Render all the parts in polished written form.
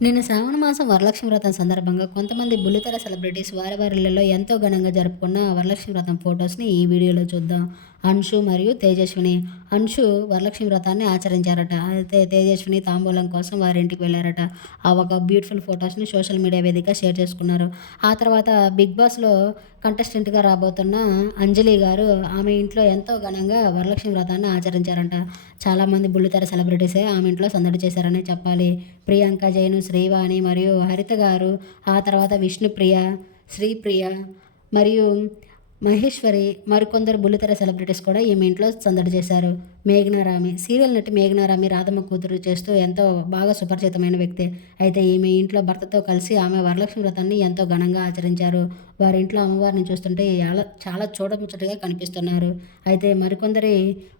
నిన్న శ్రావణ మాసం వరలక్ష్మి వ్రతం సందర్భంగా కొంతమంది బుల్లితెర సెలబ్రిటీస్ వారి వారి ఇళ్లలో ఎంతో ఘనంగా జరుపుకున్న వరలక్ష్మి వ్రతం ఫొటోస్ని ఈ వీడియోలో చూద్దాం. అంశు మరియు తేజస్విని. అంశు వరలక్ష్మి వ్రతాన్ని ఆచరించారట. అయితే తేజస్విని తాంబూలం కోసం వారి ఇంటికి వెళ్ళారట. ఆ ఒక బ్యూటిఫుల్ ఫొటోస్ని సోషల్ మీడియా వేదికగా షేర్ చేసుకున్నారు. ఆ తర్వాత బిగ్ బాస్లో కంటెస్టెంట్గా రాబోతున్న అంజలి గారు ఆమె ఇంట్లో ఎంతో ఘనంగా వరలక్ష్మి వ్రతాన్ని ఆచరించారంట. చాలామంది బుల్లితెర సెలబ్రిటీసే ఆమె ఇంట్లో సందడి చేశారనే చెప్పాలి. ప్రియాంక జైన్, శ్రీవాణి మరియు హరిత గారు, ఆ తర్వాత విష్ణుప్రియ, శ్రీప్రియ మరియు మహేశ్వరి, మరికొందరు బుల్లితెర సెలబ్రిటీస్ కూడా ఈమె ఇంట్లో సందడి చేశారు. మేఘనారామి సీరియల్ నటి మేఘనారామి రాధమ్మ కూతురు చేస్తూ ఎంతో బాగా సుపరిచితమైన వ్యక్తి. అయితే ఈమె ఇంట్లో భర్తతో కలిసి ఆమె వరలక్ష్మి వ్రతాన్ని ఎంతో ఘనంగా ఆచరించారు. వారి ఇంట్లో అమ్మవారిని చూస్తుంటే చాలా చూడముచ్చటగా కనిపిస్తున్నారు. అయితే మరికొందరి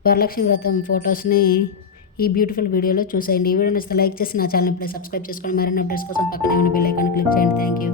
వరలక్ష్మి వ్రతం ఫొటోస్ని ఈ బ్యూటిఫుల్ వీడియోలో చూసేయండి. ఈ వీడియో నచ్చితే లైక్ చేసి నా ఛానల్ ఇప్పుడే సబ్స్క్రైబ్ చేసుకోండి. మరిన్ని అప్డేట్స్ కోసం పక్కనే ఉన్న బెల్ ఐకాన్ క్లిక్ చేయండి. Thank you.